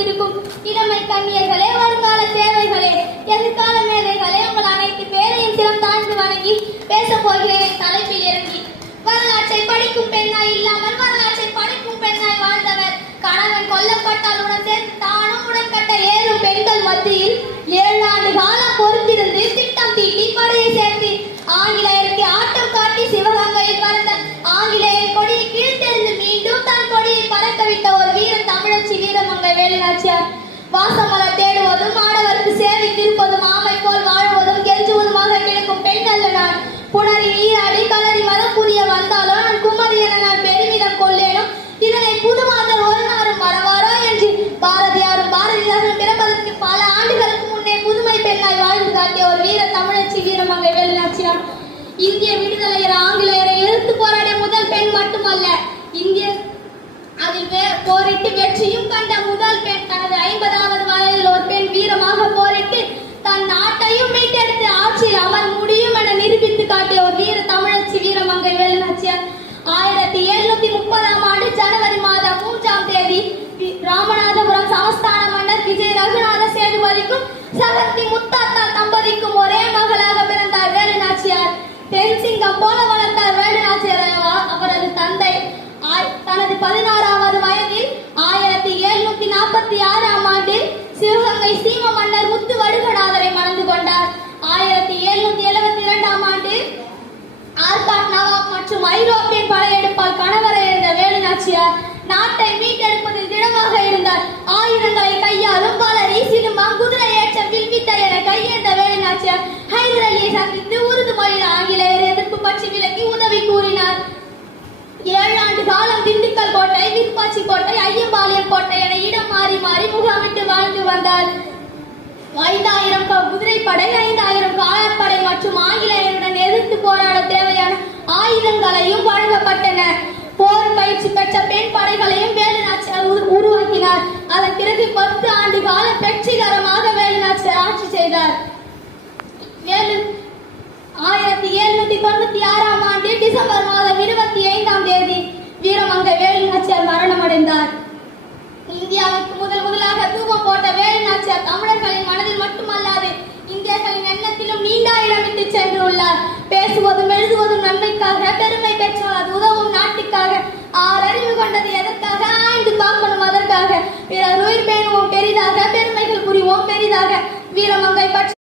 கொண்டிருக்கும் இளமை கண்ணியர்களே, வருங்கால தேவைகளே, எதிர்கால மேதைகளே, உங்கள் அனைத்து பேரையும் சிரம் தாழ்ந்து வணங்கி பேசப் போகிறேன். தலைப்பில் இறங்கி வரலாற்றை படிக்கும் பெண்ணாய் இல்லாமல் வரலாற்றை படிக்கும் பெண்ணாய் வாழ்ந்தவர். கணவன் கொல்லப்பட்டால் உடன் சேர்ந்து தானும் உடன் கட்ட ஏறும் பெண்கள் மத்தியில் 7 ஆண்டு காலம் பொறுத்திருந்து திட்டம் தீட்டி படையை சேர்த்து ஆங்கிலேயருக்கு ஆட்டம் காட்டி சிவகங்கையில் பறந்த ஆங்கிலேயர் கொடியை கீழ்த்தெறிந்து மீண்டும் தன் கொடியை பறக்கவிட்ட ஒரு வீர தமிழச்சி வீரமங்கை வேலுநாச்சியார். வாசமலர் தேடுவதும் ஆடவருக்கு சேவித்திருப்பதும் ஆமை போல் வாழ்வதும் கெஞ்சுவதுமாக கிடக்கும் பெண்ணல்ல நான். புணரி நீராடி கலரி மதம் புரிய வந்தாலோ நான் குமரி என நான் பெருமிதம் கொள்ளேனும் இதனை புதுமாதர் ஒரு நாளும் மறவாரோ என்று பாரதியாரும் பிறப்பதற்கு பல ஆண்டுகளுக்கு முன்னே புதுமை பெண்ணாய் வாழ்ந்து காட்டிய ஒரு வீர தமிழச்சி வீரமங்கை வேலுநாச்சியார். இந்திய விடுதலையர் ஆங்கிலேயரை எதிர்த்து போராடிய முதல் பெண் மட்டுமல்ல, இந்திய அதில் போரிட்டு வெற்றியும் கண்ட முதல் பெண். தனது 50வது வயதில் ஒரு பெண் வீரமாக போரிட்டு தன் நாட்டையும் மீட்டெடுத்து ஆட்சியில் அமர முடியும் என நிரூபித்து காட்டிய ஒரு வீர தமிழச்சி வீரமங்கை வேலுநாச்சியார். 1730ஆம் ஆண்டு ஜனவரி மாதம் 3ஆம் தேதி ராமநாதபுரம் சமஸ்தான மன்னர் விஜய் ரகுநாத சேதுபதிக்கும் சகந்தி முத்தாத்தா தம்பதிக்கும் ஒரே மகளாக பிறந்தார் வேலுநாச்சியார். தென்சிங்கம் போல வளர்ந்தார் வேலுநாச்சியார். அவரது தந்தை தனது 16வது வயதில் 1746ஆம் ஆண்டில் சிவகங்கை சீம மன்னர் முத்து வடுகநாதரை மணந்து கொண்டார். 1772ஆம் ஆண்டு ஆர்காட் நவாப் மற்றும் ஐரோப்பியன் படையெடுப்பால் கணவரை இழந்த வேலுநாச்சியார் நாட்டை மீட்டெடுப்பதில் திடமாக இருந்தார். ஆயுதங்களை கையாலும் பலரி சினிமா குதிரை ஏற்ற வில்வித்தை என கையேந்த வேலுநாச்சியார் ஹைதர் அலியை சந்தித்து உருது மொழியில் ஆங்கிலேயர் எதிர்ப்பு பற்றி விலக்கி உதவி கூறினார். 7 ஆண்டு காலம் திண்டுக்கல் கோட்டை, விருப்பாச்சி கோட்டை, ஐயம்பாளையம் கோட்டை என இடம் மாறி மாறி முகாமிட்டு வாழ்ந்து வந்தார். 5000 குதிரைப்படை, 5000 காலாட்படை மற்றும் ஆங்கிலேயருடன் எதிர்த்து போராட தேவையான ஆயுதங்களையும் வழங்கப்பட்டன. போர் பயிற்சி பெற்ற பெண் படைகளையும் வேலுநாச்சியார் உருவாக்கினார். அதன் பிறகு 10 ஆண்டு காலம் வெற்றிகரமாக வேலுநாச்சியார் ஆட்சி செய்தார். 1796ஆம் ஆண்டு டிசம்பர் மாதம் 25ஆம் தேதி வீரமங்கை வேலுநாச்சியார் மரணம் அடைந்தார். இந்தியாவுக்கு முதலாக தூபம் போட்ட வேலுநாச்சியார் தமிழர்களின் மனதில் மட்டுமல்லாது இந்தியர்களின் எண்ணத்திலும் நீண்ட இடமிட்டு சென்றுள்ளார். பேசுவதும் எழுதுவதும் நன்மைக்காக, பெருமை பெற்றால் அது உதவும் நாட்டுக்காக. அறிவு கொண்டது எதற்காக? ஆய்ந்து பார்க்கணும் அதற்காக. பிறர் உயிர் பேணுவோம் பெரிதாக, பெருமைகள் புரிவோம் பெரிதாக. வீரமங்கை பற்றி